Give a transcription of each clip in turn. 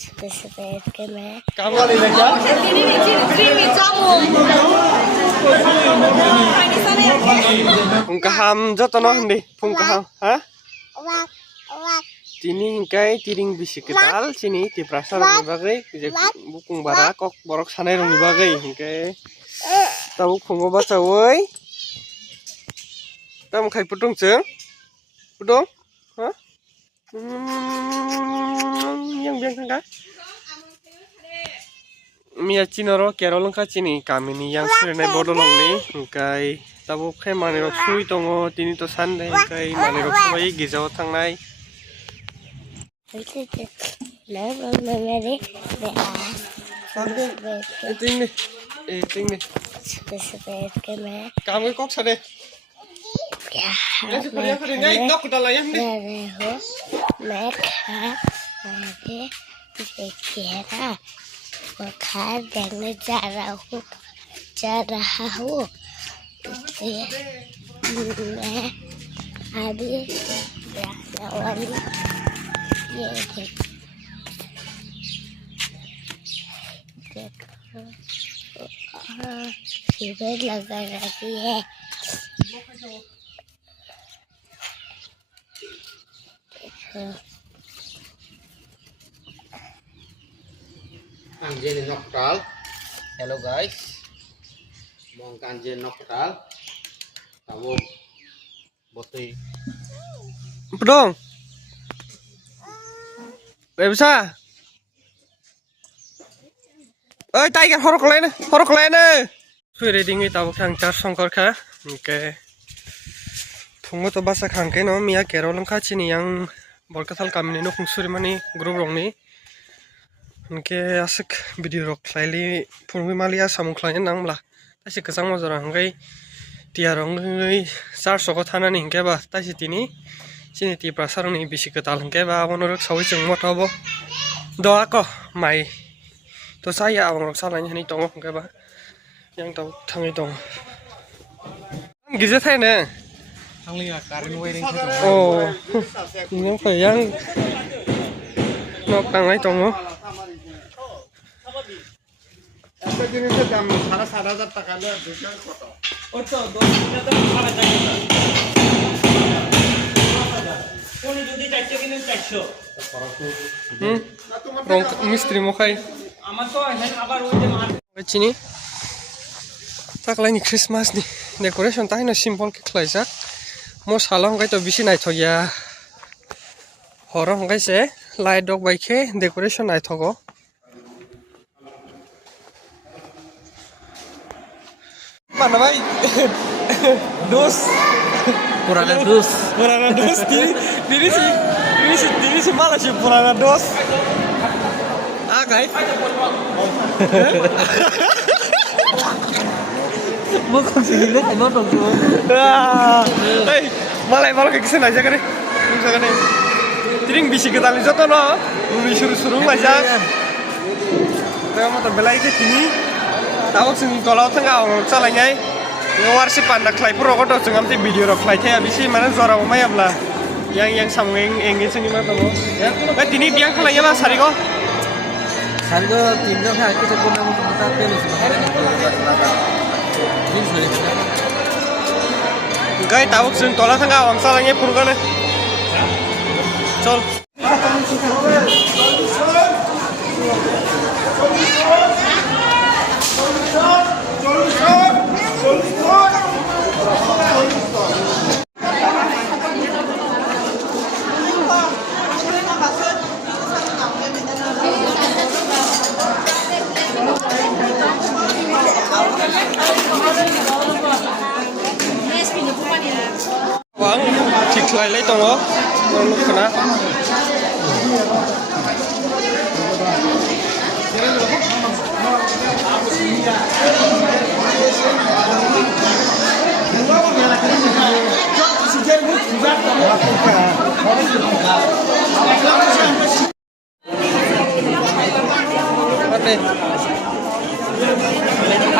Seperti मैं काम वाली है क्या Pungkaham jotono hindi pungkaham ha Tini kai tiring bisi ketal sini ti prasar ni bagai je bukung bara kok borok sanai rong ni bagai hingkai tahu khongo baca woi tam khai putung cheng putung ha yang biang tangga Mia Cinoro Kerolong Kacini kami ni yang serenai bodolong ni hingkai tahu khai manirok sui tongo tini to sandai hingkai manirok sabai gizau tangnai Ting ni seperti मैं kamu kok sade क्या मैं nok dalah yang ni हो मैं खा मैंने देखा वो खा देखने जा रहा हूँ इसलिए मैं अभी जाने वाली ये देखो शिविर लगा रही है Anjing noktal. Hello guys. Mong anjing noktal. Kamu boti. Putung bisa ơi tay cái horok lên nè suy đi ngay tàu khang char songkor kha cái phungo to basa khang cái nó mia kero lang kha chini yang bolkathal kamini no khungsuri mani group rong ni cái asik video rok khlaili phungwi malia samung khlain nangla tasi kesang mojora hangkai tiarong ngai char soko thana ni hingke ba tasi tini sini ti prasarong ni bisi ketal hingke ba monorok sawi chung motobo doa ko mai to saya abang salah ni tongo hingke ba yang tau thangi tong gize thai ne Anglia karin wedding. oh ini phải yang nok tang lai tongo Apa jenisnya dalam 7,500 টাকা le দুজন কত? ওতো 2 টাকা ভাড়া যায় না কোন যদি 400 কিনে 400 rong mistri mo khai আমার তো এখানে আবার ওই যে মার chini tak lai ni Christmas ni decoration tai no simple ke khlaijak mo salong gai to bisi nai thoya horong gai se light dog bai khe decoration nai thogo mana bai dos পুরানা dos diri si malah si purana dos ah gai mo kong sige ay mo tong ko hey malai malah ke sana aja kan nih tiring bisi ketali joto no uri suruh aja tapi motor belai ke sini tahu sing kalau tengah orang salah nyai ngawar si pandak klay puro ko to sungam ti video ro klay thaya bisi mana zora mo maya bla yang sameng engge sing ma to ba tini biang klay ma sari ko 살고 딘정 할 때서 보면 좀 답변을 좀 gai tahu sing tola tengah orang salah nyai puro kan chol Wang, ciklai lai tongo, lalu kena.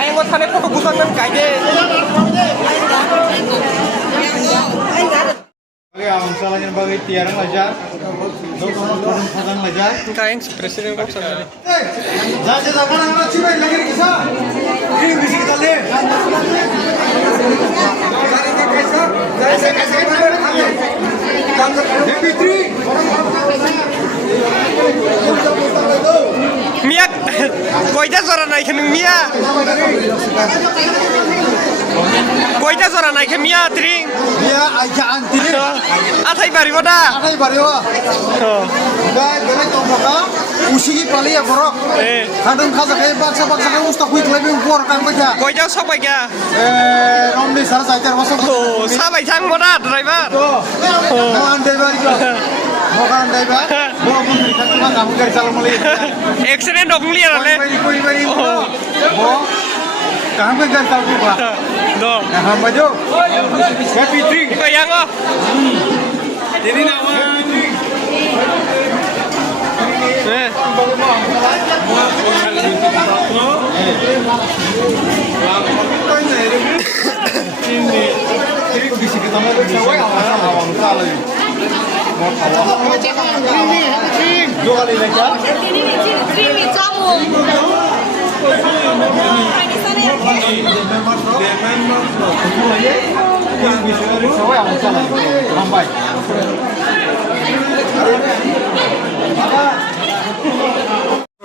Ayo mau tanya foto bukan kan kayak Ang salahnya bagi tiarang aja. Dorong padang aja. Kain presiden kok sana. Jangan jangan anak cibai lagi kisah. Ini bisa kita lihat. Mia koita zora naik ke Mia. Koita zora naik ke Mia tring. Dia aja anti. Atai bari boda. Ada bariwa. Gai gele tomoka. Usigi pali ya borok. Kadang kaza kayak baksa kayak ustak kuit lebih bor kan baca. Koita sopai kya. Romdi sar sajar masuk. Oh, sabai jang boda driver. Mohon driver itu. Mohon driver. Mohon berikan cuma kamu dari salam meli. Accident dong liar le. Koi. Oh. Kamu kan tahu apa? Do. Nah, hamba jo. Happy drink. Ko yang oh. Jadi nama drink. Ini bisa kita mau bersama awang salah. Mau drink. Dua kali lagi. Ini kamu.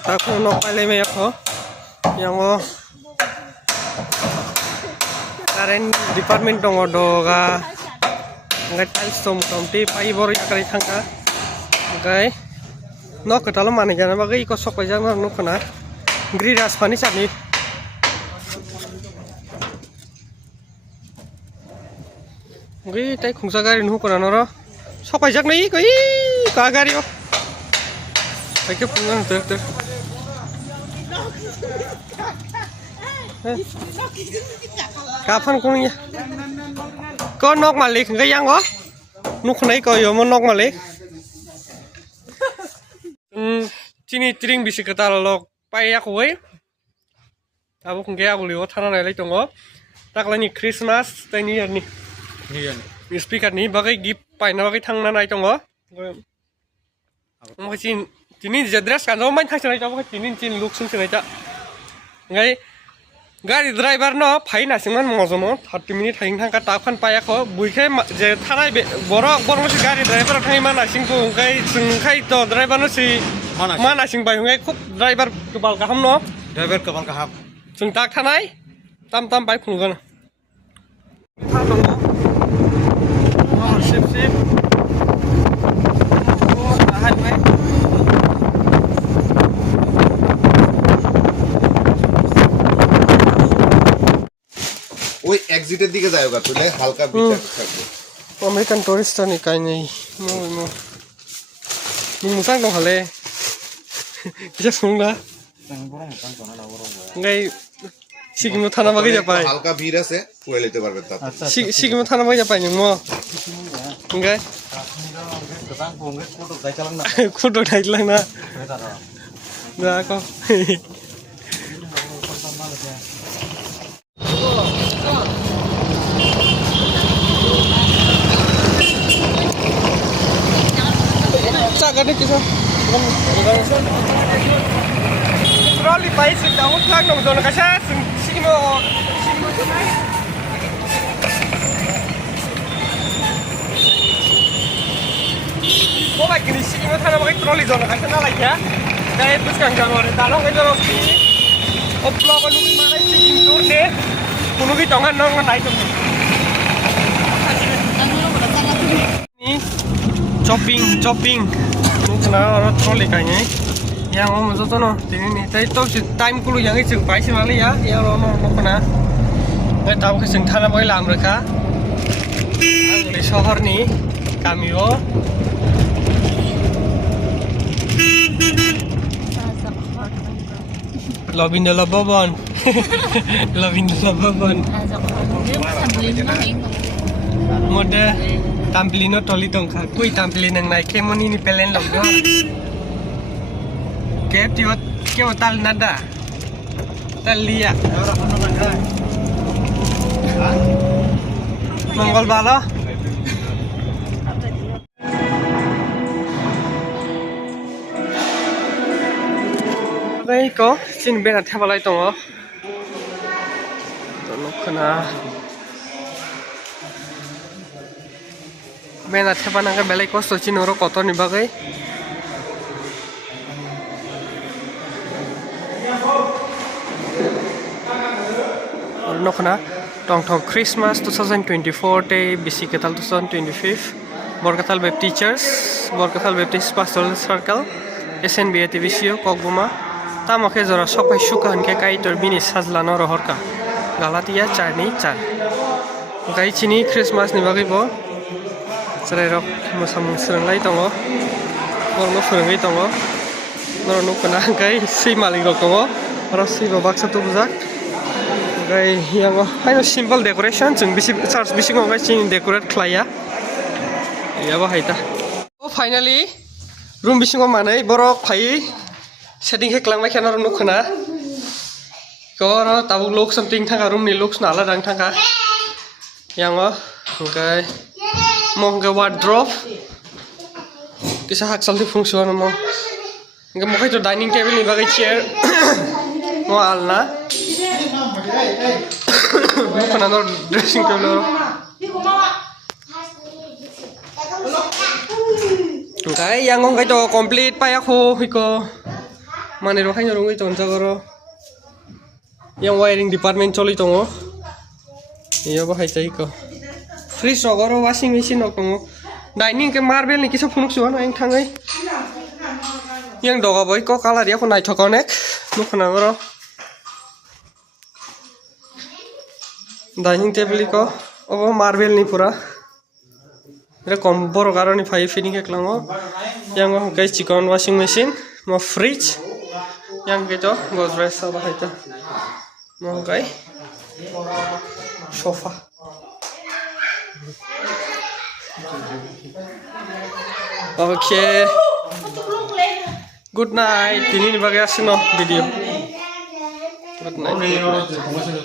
Aku nok pale me ako. Yang karen department dong doga. Ngai tiles tom komti pai bor yakari thangka. Ngai nok ketalo mane jana bagai ko sok pajang nok kana. Gri ras pani chani. Ngai tai khungsa gari nu kana noro. Sok pajak nai koi ka gari o. Pakai pungan ter. Kapan kunya? Kau nok malik enggak yang kok? Nuk naik kau yo mau nok malik? Cini tring bisa kita lok pai aku wei. Aku enggak aku lihat tanah nilai tunggu. Tak lagi Christmas tani ni. Iya. Speaker ni bagai gift pai na bagai thang na nai tunggu. Mungkin cini jadras kan roman thang cina coba cini look sung cina cak. Enggak गाड़ी ड्राइवर न फाइन आसिंगमोन मजमो 30 मिनिट थाइं थांका ताफान पायाखो बुइखे जे थानाय बरक बरमसि गाड़ी ड्राइवर थाइ मानासिंखौ गाय जोंखाय त ड्राइवर नसि मानासिं बायहुङै खुब ड्राइवर गोबाल गाहाम न Driver kebal kahap. जों दाग थानाय ताम बाय खुंगोन सिप ওই এক্সিটের দিকে যাও গা তুলে হালকা বিটা থাকবে আমেরিকান টুরিস্টার নি কাই নাই মো মুসাং দं হালে কিসা सुंगा ngay সিকিমো থানা বাগै যাপাই হালকা ভিড় আছে কই লইতে পারবে তা সিকিমো থানা বাগै যাপাই নমো ngay kudo naiklang na na ako Saga ni kisah. Trolley pai sing daw lang nong don ka siya sige mo tunay. Mo ba kini sige mo thana ba trolley don ka na la ya. Dai bus kang janore dalong ka jaro ki. Oplo ko lu ma nai sige tour de. Kuno ki tongan nong nai tum. Ni chopping kena orang trolley kayaknya yang mau masuk tuh ini nih tapi tahu sih time kulo yang itu pai sih malah ya yang orang kena nggak tahu keseng tanah boleh lam mereka di sohor nih kami Lovinda Lababon mode tampilin toli tongka kui tampilin yang naik kemon ini pelen loh ke tiot ke tal nada tal liya Mongol bala Đây có xin bên là theo vào lại tổng không? Tổng lúc khana bên là theo vào năng cái bé lại có số chín euro có to như bao cái nó khana tong tong Christmas 2024 te bisi ketal 2025 Borkatal Web Teachers Borkatal Baptist Pastoral Circle SNBA TVCO Kokbuma Tamoke Zora Sopai Shukan Kekai Turbini Sazlano Rohorka Galatia Charni Char Gai Chini Christmas Nibagibo Serok Musam Serengai Tongo Borno Furangai Tongo Norno Kanangai Si Malingo Tongo Rossi Babaksa Tubzak Gai Yango Haino simple decoration Chung Bisi Church Bisingo Gai Chini decorate Klaya Yabo Haita Oh finally room bisingo manai borok phai setting he klangbai khana room nukhna kor tabu lok something thanga room ni looks nala dang thanga yango okay monga wardrobe kisa hak salti function mo nga mo to dining table ni bagai chair mo alna nukhna no dressing table cái yang ngong cái to complete pa aku hiko mane ro khaino rungi ton jagoro yang wiring department choli tongo iyo ba hai chai ko fridge rogoro washing machine tongo dining ke marble ni kisa phunuk suan ang thangai yang doga boy ko color ya ko nai thokonek nukhna goro dining table ko obo marble ni pura Ini kompor karo ni fai fitting ke klango yang go guys chicken washing machine mo fridge yang gitu godres apa itu mo guys sofa okay good night ini nih bagai asino video good night